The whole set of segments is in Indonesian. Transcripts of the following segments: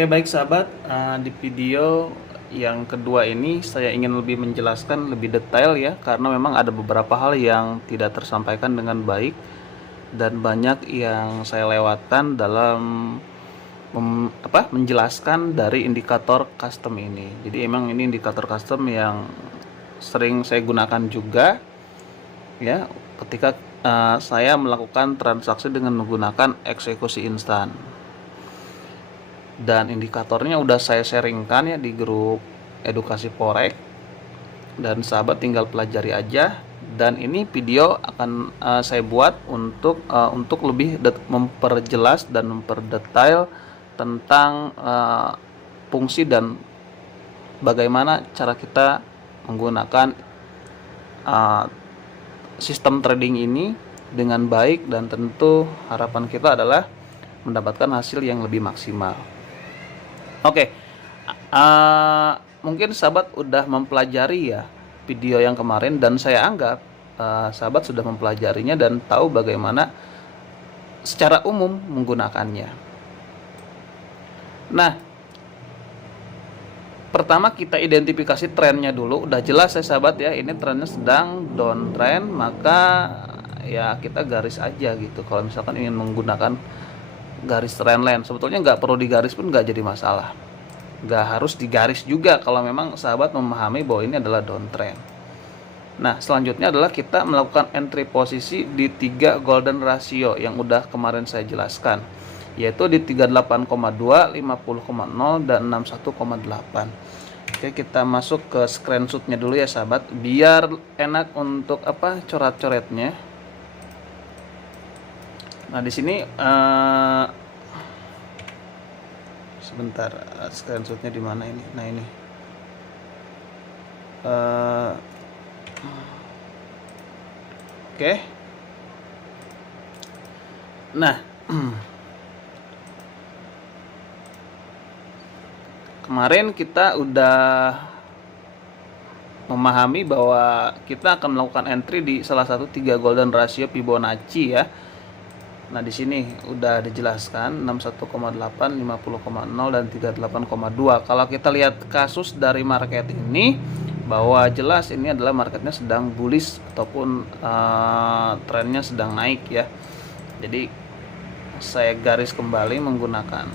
Oke, baik sahabat. Di video yang kedua ini saya ingin lebih menjelaskan lebih detail ya, karena memang ada beberapa hal yang tidak tersampaikan dengan baik dan banyak yang saya lewatkan dalam menjelaskan dari indikator custom ini. Jadi emang ini indikator custom yang sering saya gunakan juga ya ketika saya melakukan transaksi dengan menggunakan eksekusi instan. Dan indikatornya udah saya sharingkan ya di grup edukasi forex, dan sahabat tinggal pelajari aja. Dan ini video akan saya buat untuk lebih memperjelas dan memperdetail tentang fungsi dan bagaimana cara kita menggunakan sistem trading ini dengan baik, dan tentu harapan kita adalah mendapatkan hasil yang lebih maksimal. Oke, mungkin sahabat udah mempelajari ya video yang kemarin, dan saya anggap sahabat sudah mempelajarinya dan tahu bagaimana secara umum menggunakannya. Nah, pertama kita identifikasi trennya dulu. Udah jelas ya sahabat ya, ini trennya sedang downtrend, maka ya kita garis aja gitu. Kalau misalkan ingin menggunakan garis trendline, sebetulnya nggak perlu digaris pun nggak jadi masalah, nggak harus digaris juga kalau memang sahabat memahami bahwa ini adalah downtrend. Nah, selanjutnya adalah kita melakukan entry posisi di 3 golden ratio yang udah kemarin saya jelaskan, yaitu di 38,2, 50,0 dan 61,8. Oke, kita masuk ke screenshotnya dulu ya sahabat, biar enak untuk coret-coretnya. Nah, di sini sebentar, screenshotnya di mana ini? Nah, ini. Oke. Nah, kemarin kita udah memahami bahwa kita akan melakukan entry di salah satu 3 golden ratio Fibonacci ya. Nah, di sini udah dijelaskan 61,8, 50,0 dan 38,2. Kalau kita lihat kasus dari market ini, bahwa jelas ini adalah marketnya sedang bullish ataupun trennya sedang naik ya. Jadi saya garis kembali menggunakan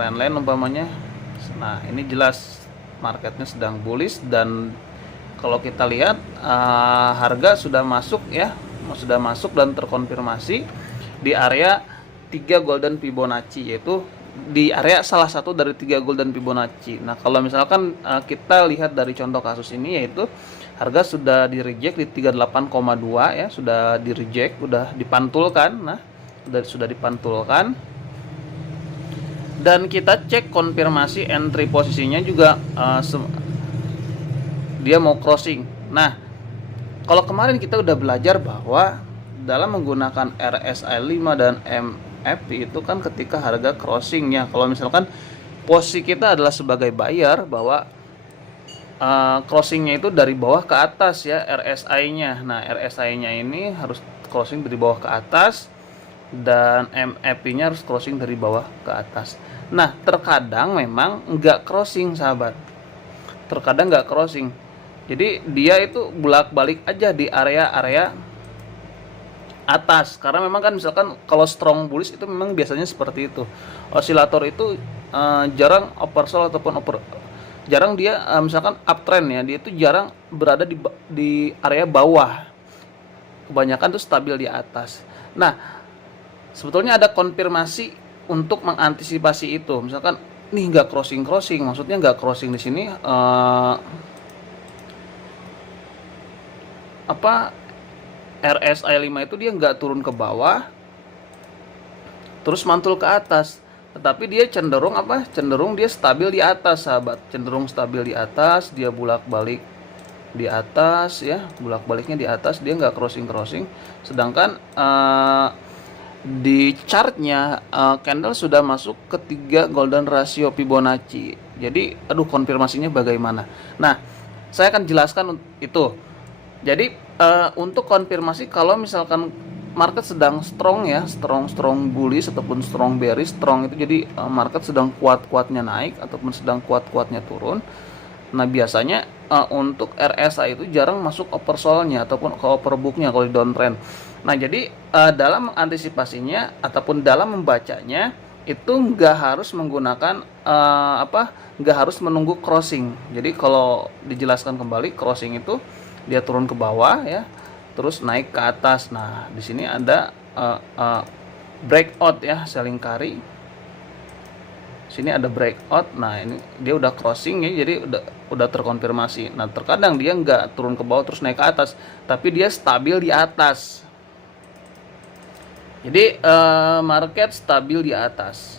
trendline umpamanya. Nah, ini jelas marketnya sedang bullish, dan kalau kita lihat harga sudah masuk ya, sudah masuk dan terkonfirmasi di area 3 golden Fibonacci, yaitu di area salah satu dari 3 golden Fibonacci. Nah, kalau misalkan kita lihat dari contoh kasus ini, yaitu harga sudah di reject di 38,2 ya, sudah di reject, sudah dipantulkan. Nah, sudah dipantulkan, dan kita cek konfirmasi entry posisinya juga dia mau crossing. Nah, kalau kemarin kita udah belajar bahwa dalam menggunakan RSI 5 dan MACD itu kan ketika harga crossing ya, kalau misalkan posisi kita adalah sebagai buyer, bahwa crossingnya itu dari bawah ke atas ya RSI-nya. Nah, RSI-nya ini harus crossing dari bawah ke atas, dan MACD-nya harus crossing dari bawah ke atas. Nah, terkadang memang nggak crossing sahabat, terkadang nggak crossing. Jadi dia itu bolak-balik aja di area-area atas, karena memang kan misalkan kalau strong bullish itu memang biasanya seperti itu. Osilator itu jarang oversold ataupun jarang dia misalkan uptrend ya, dia itu jarang berada di area bawah, kebanyakan tuh stabil di atas. Nah, sebetulnya ada konfirmasi untuk mengantisipasi itu. Misalkan nih nggak crossing, maksudnya nggak crossing di sini RSI 5 itu dia nggak turun ke bawah terus mantul ke atas, tetapi dia cenderung dia stabil di atas sahabat, cenderung stabil di atas, dia bolak-balik di atas ya, bolak-baliknya di atas, dia nggak crossing. Sedangkan di chartnya candle sudah masuk ke 3 golden ratio Fibonacci. Jadi konfirmasinya bagaimana? Nah, saya akan jelaskan itu. Jadi untuk konfirmasi, kalau misalkan market sedang strong ya, strong bullish ataupun strong bearish. Strong itu jadi market sedang kuat-kuatnya naik ataupun sedang kuat-kuatnya turun. Nah biasanya untuk RSI itu jarang masuk oversold-nya ataupun ke overbook-nya kalau di downtrend. Nah jadi dalam mengantisipasinya ataupun dalam membacanya itu nggak harus menggunakan nggak harus menunggu crossing. Jadi kalau dijelaskan kembali, crossing itu dia turun ke bawah ya, terus naik ke atas. Nah di sini ada breakout ya, selling carry. Sini ada breakout. Nah ini dia udah crossing ya, jadi udah terkonfirmasi. Nah terkadang dia nggak turun ke bawah terus naik ke atas, tapi dia stabil di atas. Jadi market stabil di atas.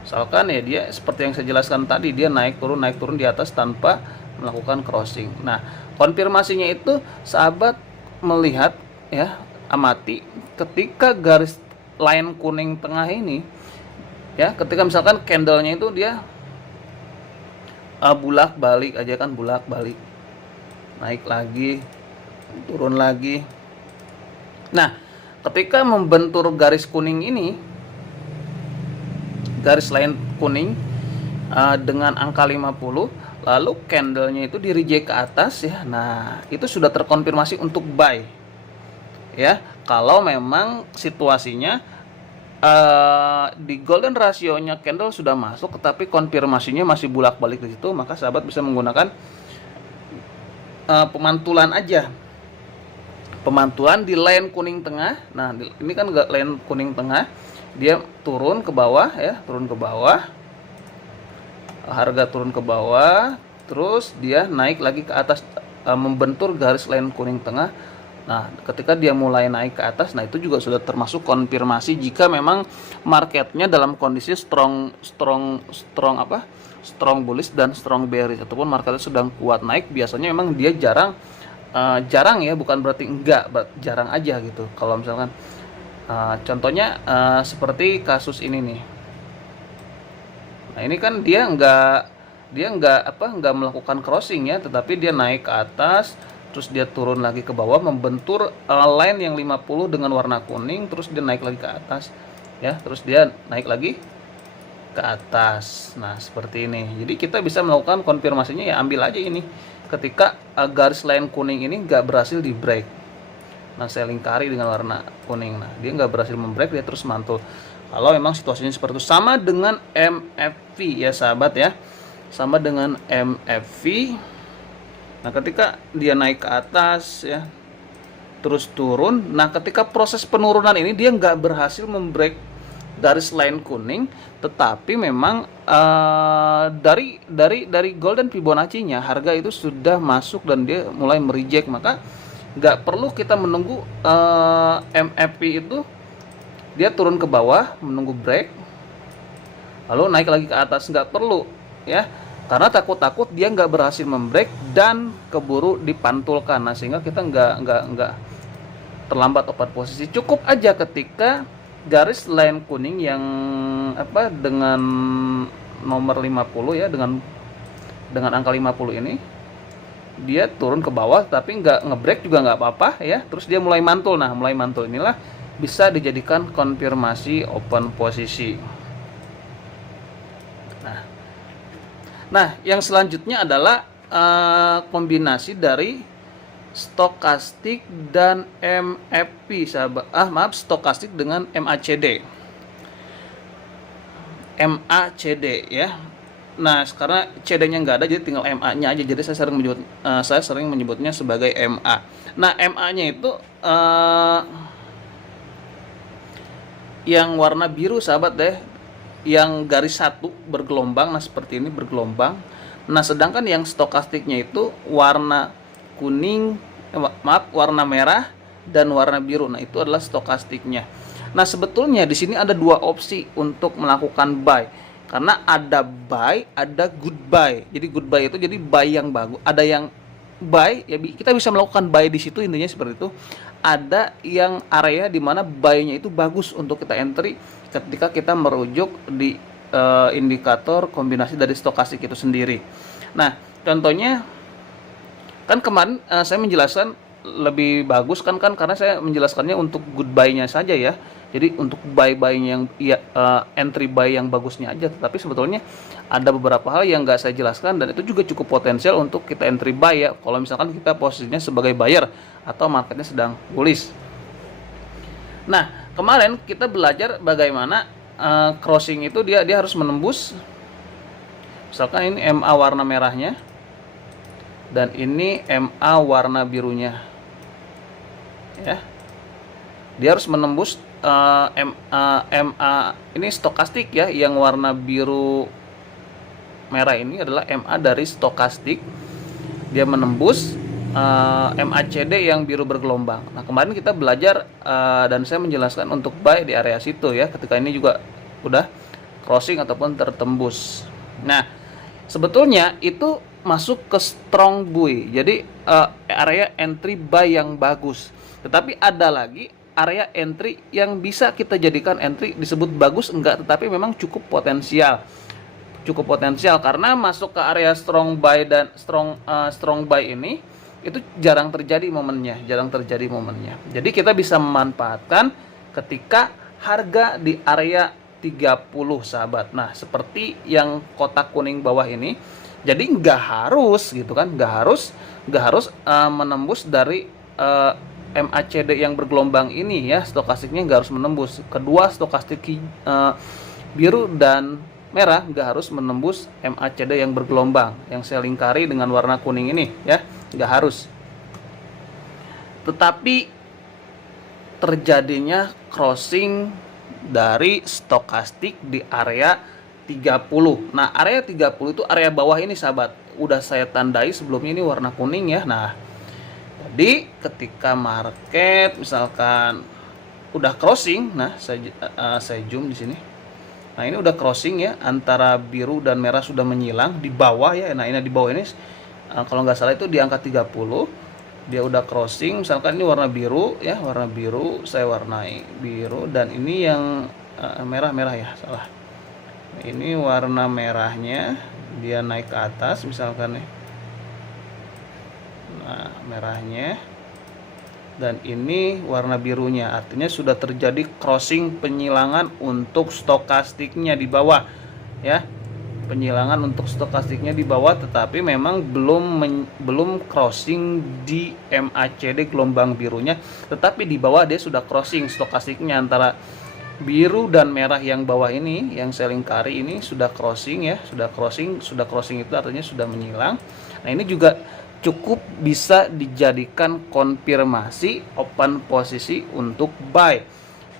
Misalkan ya dia seperti yang saya jelaskan tadi, dia naik turun di atas tanpa melakukan crossing. Nah konfirmasinya itu sahabat melihat ya, amati ketika garis line kuning tengah ini ya, ketika misalkan candlenya itu dia bulak balik aja kan, bulak balik, naik lagi, turun lagi. Nah ketika membentur garis kuning ini, garis line kuning dengan angka 50, lalu candlenya itu di reject ke atas ya, nah itu sudah terkonfirmasi untuk buy ya. Kalau memang situasinya di golden rasionya candle sudah masuk tetapi konfirmasinya masih bulak-balik di situ, maka sahabat bisa menggunakan pemantulan aja, pemantulan di line kuning tengah. Nah ini kan line kuning tengah, dia turun ke bawah ya, turun ke bawah, harga turun ke bawah, terus dia naik lagi ke atas, membentur garis line kuning tengah. Nah ketika dia mulai naik ke atas, nah itu juga sudah termasuk konfirmasi jika memang marketnya dalam kondisi strong bullish dan strong bearish, ataupun marketnya sedang kuat naik. Biasanya memang dia jarang ya, bukan berarti enggak, jarang aja gitu. Kalau misalkan contohnya seperti kasus ini nih. Nah ini kan dia nggak melakukan crossing ya, tetapi dia naik ke atas, terus dia turun lagi ke bawah, membentur line yang 50 dengan warna kuning, terus dia naik lagi ke atas ya, terus dia naik lagi ke atas. Nah seperti ini. Jadi kita bisa melakukan konfirmasinya ya, ambil aja ini ketika garis line kuning ini nggak berhasil di break. Nah selling carry dengan warna kuning, nah dia nggak berhasil membreak, dia terus mantul. Kalau memang situasinya seperti itu, sama dengan MFV ya sahabat ya, sama dengan MFV. Nah ketika dia naik ke atas ya, terus turun, nah ketika proses penurunan ini dia nggak berhasil membreak garis line kuning, tetapi memang dari golden Fibonacci-nya harga itu sudah masuk dan dia mulai mereject, maka nggak perlu kita menunggu MFV itu dia turun ke bawah menunggu break lalu naik lagi ke atas, nggak perlu ya, karena takut dia nggak berhasil membreak dan keburu dipantulkan. Nah sehingga kita nggak terlambat open posisi. Cukup aja ketika garis line kuning yang dengan nomor 50 ya, dengan angka 50 ini dia turun ke bawah tapi nggak ngebreak juga nggak apa-apa ya, terus dia mulai mantul. Nah mulai mantul inilah bisa dijadikan konfirmasi open posisi. Nah yang selanjutnya adalah kombinasi dari stokastik dan MFP sahabat. Stokastik dengan MACD ya. Nah karena CD-nya nggak ada, jadi tinggal MA-nya aja. Jadi saya sering menyebutnya sebagai MA. Nah MA-nya itu yang warna biru sahabat deh, yang garis satu bergelombang. Nah seperti ini bergelombang. Nah sedangkan yang stokastiknya itu warna kuning, warna merah dan warna biru. Nah itu adalah stokastiknya. Nah sebetulnya di sini ada dua opsi untuk melakukan buy, karena ada buy, ada good buy. Jadi good buy itu jadi buy yang bagus, ada yang buy ya, kita bisa melakukan buy di situ, intinya seperti itu. Ada yang area di mana buy-nya itu bagus untuk kita entry ketika kita merujuk di indikator kombinasi dari stokastik itu sendiri. Nah contohnya kan kemarin saya menjelaskan lebih bagus kan karena saya menjelaskannya untuk good buy-nya saja ya. Jadi untuk buy-nya yang ya, entry buy yang bagusnya aja, tetapi sebetulnya ada beberapa hal yang nggak saya jelaskan dan itu juga cukup potensial untuk kita entry buy ya. Kalau misalkan kita posisinya sebagai buyer atau marketnya sedang bullish. Nah, kemarin kita belajar bagaimana crossing itu dia harus menembus. Misalkan ini MA warna merahnya dan ini MA warna birunya. Ya. Dia harus menembus MA ini stokastik ya, yang warna biru merah ini adalah MA dari stokastik. Dia menembus MACD yang biru bergelombang. Nah, kemarin kita belajar dan saya menjelaskan untuk buy di area situ ya, ketika ini juga udah crossing ataupun tertembus. Nah, sebetulnya itu masuk ke strong buy. Jadi area entry buy yang bagus. Tetapi ada lagi area entry yang bisa kita jadikan entry, disebut bagus enggak, tetapi memang cukup potensial karena masuk ke area strong buy dan strong buy ini itu jarang terjadi momennya. Jadi kita bisa memanfaatkan ketika harga di area 30 sahabat. Nah, seperti yang kotak kuning bawah ini, jadi nggak harus gitu kan, nggak harus menembus dari MACD yang bergelombang ini ya, stokastiknya nggak harus menembus. Kedua stokastik biru dan merah nggak harus menembus MACD yang bergelombang, yang saya lingkari dengan warna kuning ini ya, nggak harus. Tetapi terjadinya crossing dari stokastik di area 30. Nah, area 30 itu area bawah ini sahabat, udah saya tandai sebelumnya, ini warna kuning ya. Nah, jadi ketika market misalkan udah crossing, nah saya zoom di sini. Nah, ini udah crossing ya, antara biru dan merah sudah menyilang di bawah ya. Nah, ini di bawah ini kalau nggak salah itu di angka 30. Dia udah crossing, misalkan ini warna biru ya, warna biru saya warnai biru, dan ini yang merah ya, salah. Ini warna merahnya, dia naik ke atas misalkan nih. Nah, merahnya, dan ini warna birunya, artinya sudah terjadi crossing penyilangan untuk stokastiknya di bawah ya, penyilangan untuk stokastiknya di bawah, tetapi memang belum crossing di MACD gelombang birunya, tetapi di bawah dia sudah crossing stokastiknya antara biru dan merah yang bawah ini, yang saya lingkari ini sudah crossing ya, sudah crossing itu artinya sudah menyilang. Nah, ini juga cukup bisa dijadikan konfirmasi open posisi untuk buy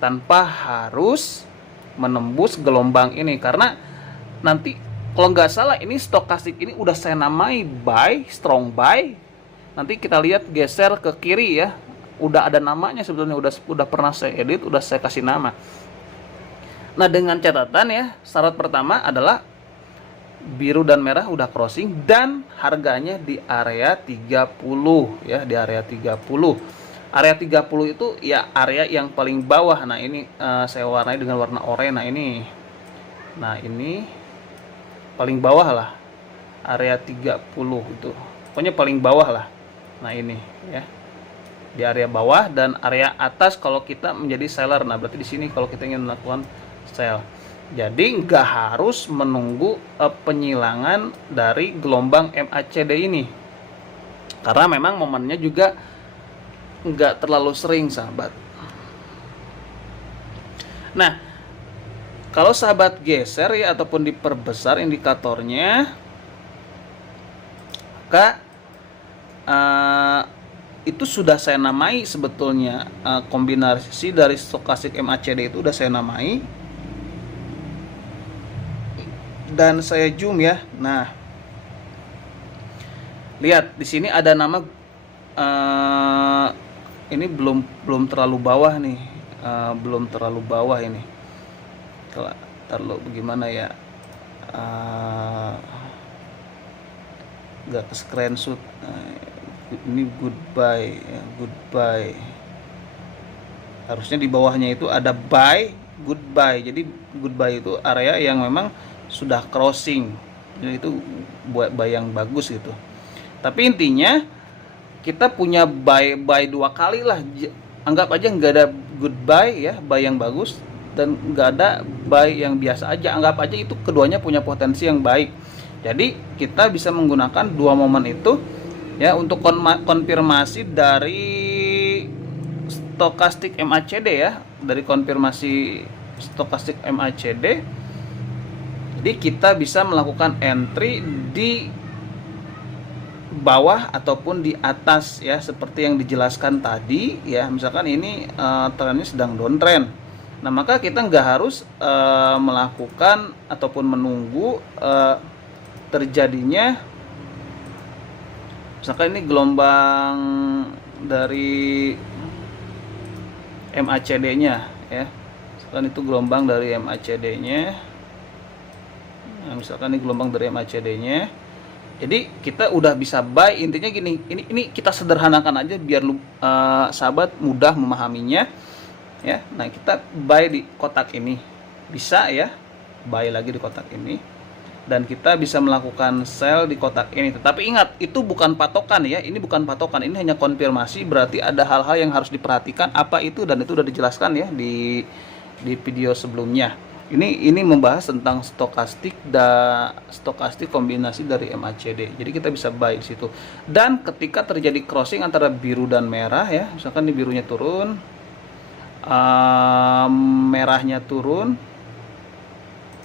tanpa harus menembus gelombang ini, karena nanti kalau nggak salah ini stokastik ini udah saya namai buy, strong buy. Nanti kita lihat geser ke kiri ya, udah ada namanya sebetulnya, udah pernah saya edit, udah saya kasih nama. Nah, dengan catatan ya, syarat pertama adalah biru dan merah udah crossing dan harganya di area 30 ya, di area 30. Area 30 itu ya area yang paling bawah. Nah, ini saya warnai dengan warna oranye. Nah, ini paling bawah lah. Area 30 itu. Pokoknya paling bawah lah. Nah, ini ya. Di area bawah, dan area atas kalau kita menjadi seller. Nah, berarti di sini kalau kita ingin melakukan sell. Jadi nggak harus menunggu penyilangan dari gelombang MACD ini, karena memang momennya juga nggak terlalu sering sahabat. Nah, kalau sahabat geser ya ataupun diperbesar indikatornya, maka itu sudah saya namai sebetulnya, kombinasi dari stokastik MACD itu udah saya namai. Dan saya zoom ya. Nah, lihat di sini ada nama, ini belum terlalu bawah nih, belum terlalu bawah ini. Terlalu bagaimana ya? Gak ke screenshot. Ini goodbye ya, goodbye. Harusnya di bawahnya itu ada buy, goodbye. Jadi goodbye itu area yang memang sudah crossing, jadi itu buat buy yang bagus gitu. Tapi intinya kita punya buy 2 kali lah. Anggap aja nggak ada good buy ya, buy yang bagus, dan nggak ada buy yang biasa aja. Anggap aja itu keduanya punya potensi yang baik. Jadi kita bisa menggunakan 2 momen itu ya untuk konfirmasi dari stokastik MACD ya, dari konfirmasi stokastik MACD. Jadi kita bisa melakukan entry di bawah ataupun di atas ya, seperti yang dijelaskan tadi ya. Misalkan ini trennya sedang downtrend, nah maka kita nggak harus melakukan ataupun menunggu terjadinya, misalkan ini gelombang dari MACD nya ya, misalkan itu gelombang dari MACD nya. Nah, misalkan ini gelombang dari MACD nya, jadi kita udah bisa buy. Intinya gini, ini kita sederhanakan aja biar sahabat mudah memahaminya ya. Nah, kita buy di kotak ini bisa ya, buy lagi di kotak ini, dan kita bisa melakukan sell di kotak ini. Tetapi ingat, itu bukan patokan ya, ini bukan patokan, ini hanya konfirmasi. Berarti ada hal-hal yang harus diperhatikan, apa itu, dan itu udah dijelaskan ya di video sebelumnya. Ini membahas tentang stokastik kombinasi dari MACD. Jadi kita bisa buy di situ. Dan ketika terjadi crossing antara biru dan merah ya, misalkan di birunya turun, merahnya turun,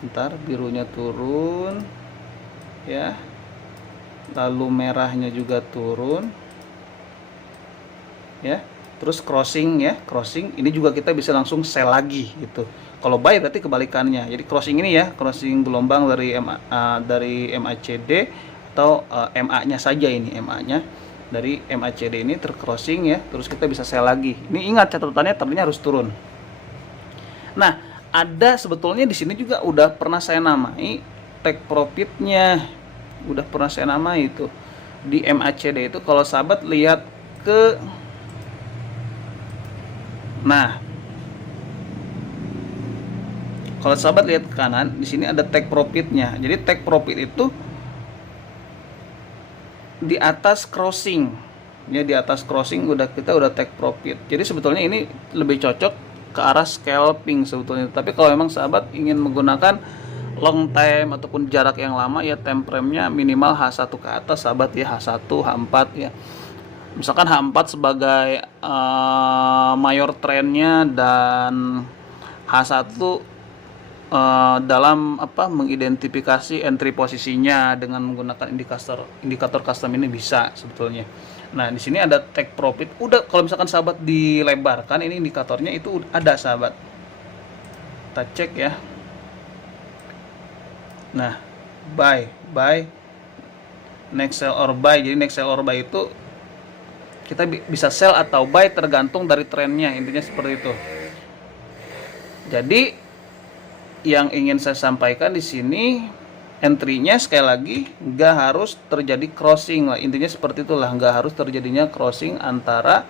ntar birunya turun ya, lalu merahnya juga turun ya, terus crossing ya, crossing ini juga kita bisa langsung sell lagi gitu. Kalau buy berarti kebalikannya. Jadi crossing ini ya, crossing gelombang dari MACD atau MA-nya saja, ini MA-nya dari MACD ini tercrossing ya, terus kita bisa sell lagi. Ini ingat catatannya, ternyata harus turun. Nah, ada sebetulnya di sini juga udah pernah saya namai take profitnya, udah pernah saya namai itu di MACD itu. Kalau sahabat lihat ke, nah kalau sahabat lihat ke kanan, di sini ada take profitnya. Jadi take profit itu di atas crossing ya, di atas crossing kita udah take profit. Jadi sebetulnya ini lebih cocok ke arah scalping sebetulnya. Tapi kalau memang sahabat ingin menggunakan long time ataupun jarak yang lama ya, time frame-nya minimal H1 ke atas sahabat ya, H1, H4 ya. Misalkan H4 sebagai mayor trendnya, dan H1 dalam mengidentifikasi entry posisinya dengan menggunakan indikator custom ini bisa sebetulnya. Nah, di sini ada take profit. Udah, kalau misalkan sahabat dilebarkan ini indikatornya itu ada sahabat. Kita cek ya. Nah, buy, next sell or buy. Jadi next sell or buy itu kita bisa sell atau buy tergantung dari trennya, intinya seperti itu. Jadi yang ingin saya sampaikan di sini, entry-nya sekali lagi nggak harus terjadi crossing lah, intinya seperti itulah, nggak harus terjadinya crossing antara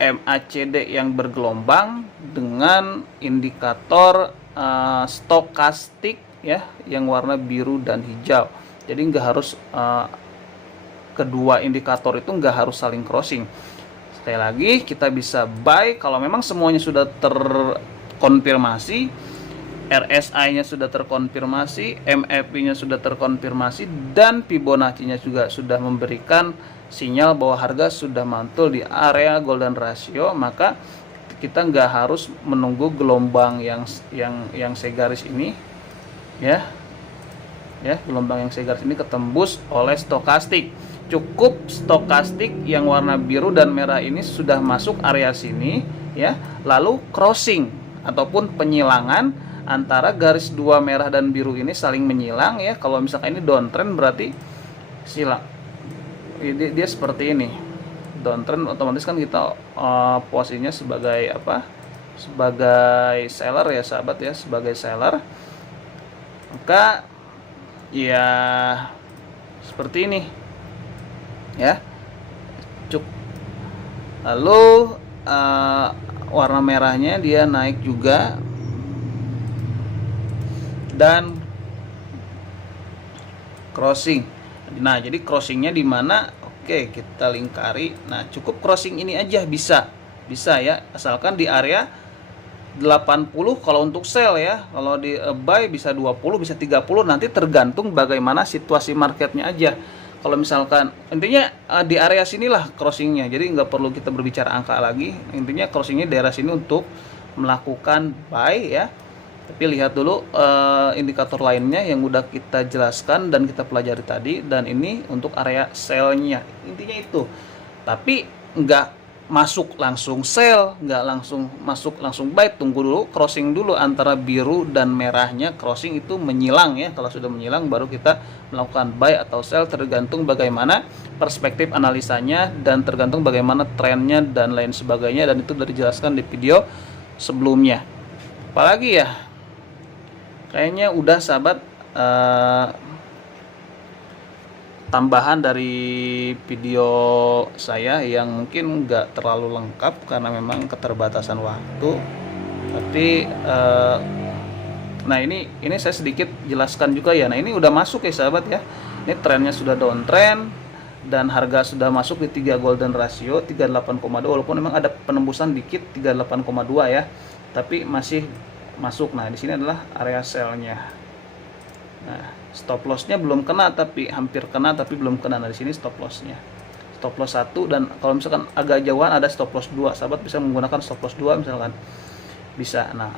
MACD yang bergelombang dengan indikator stokastik ya, yang warna biru dan hijau. Jadi nggak harus kedua indikator itu nggak harus saling crossing. Sekali lagi, kita bisa buy kalau memang semuanya sudah terkonfirmasi, RSI-nya sudah terkonfirmasi, MACD-nya sudah terkonfirmasi, dan Fibonacci-nya juga sudah memberikan sinyal bahwa harga sudah mantul di area golden ratio. Maka kita nggak harus menunggu gelombang yang segaris ini ya, gelombang yang segaris ini ketembus oleh stokastik. Cukup stokastik yang warna biru dan merah ini sudah masuk area sini ya, lalu crossing ataupun penyilangan antara garis dua merah dan biru ini saling menyilang ya. Kalau misalkan ini downtrend berarti silang, dia seperti ini downtrend, otomatis kan kita posisinya sebagai apa, sebagai seller ya sahabat ya, sebagai seller. Maka ya seperti ini ya, lalu warna merahnya dia naik juga, dan crossing. Nah, jadi crossingnya di mana? Oke, kita lingkari. Nah, cukup crossing ini aja bisa ya, asalkan di area 80 kalau untuk sell ya. Kalau di buy bisa 20, bisa 30, nanti tergantung bagaimana situasi marketnya aja. Kalau misalkan intinya di area sinilah crossingnya, jadi nggak perlu kita berbicara angka lagi. Intinya crossingnya daerah sini untuk melakukan buy ya. Tapi lihat dulu indikator lainnya yang udah kita jelaskan dan kita pelajari tadi, dan ini untuk area sell-nya. Intinya itu. Tapi nggak masuk langsung sell, nggak langsung masuk langsung buy. Tunggu dulu, crossing dulu antara biru dan merahnya. Crossing itu menyilang ya. Kalau sudah menyilang baru kita melakukan buy atau sell, tergantung bagaimana perspektif analisanya dan tergantung bagaimana trennya dan lain sebagainya, dan itu sudah dijelaskan di video sebelumnya. Apalagi ya, kayaknya udah sahabat, tambahan dari video saya yang mungkin nggak terlalu lengkap karena memang keterbatasan waktu. Tapi nah ini saya sedikit jelaskan juga ya. Nah, ini udah masuk ya sahabat ya. Ini trennya sudah downtrend dan harga sudah masuk di 3 golden ratio 38,2, walaupun memang ada penembusan dikit 38,2 ya, tapi masih masuk. Nah, di sini adalah area sell-nya. Nah, stop loss-nya belum kena tapi hampir kena, tapi belum kena. Nah, di sini stop loss-nya. Stop loss 1, dan kalau misalkan agak jauhan ada stop loss 2. Sahabat bisa menggunakan stop loss 2 misalkan. Bisa. Nah,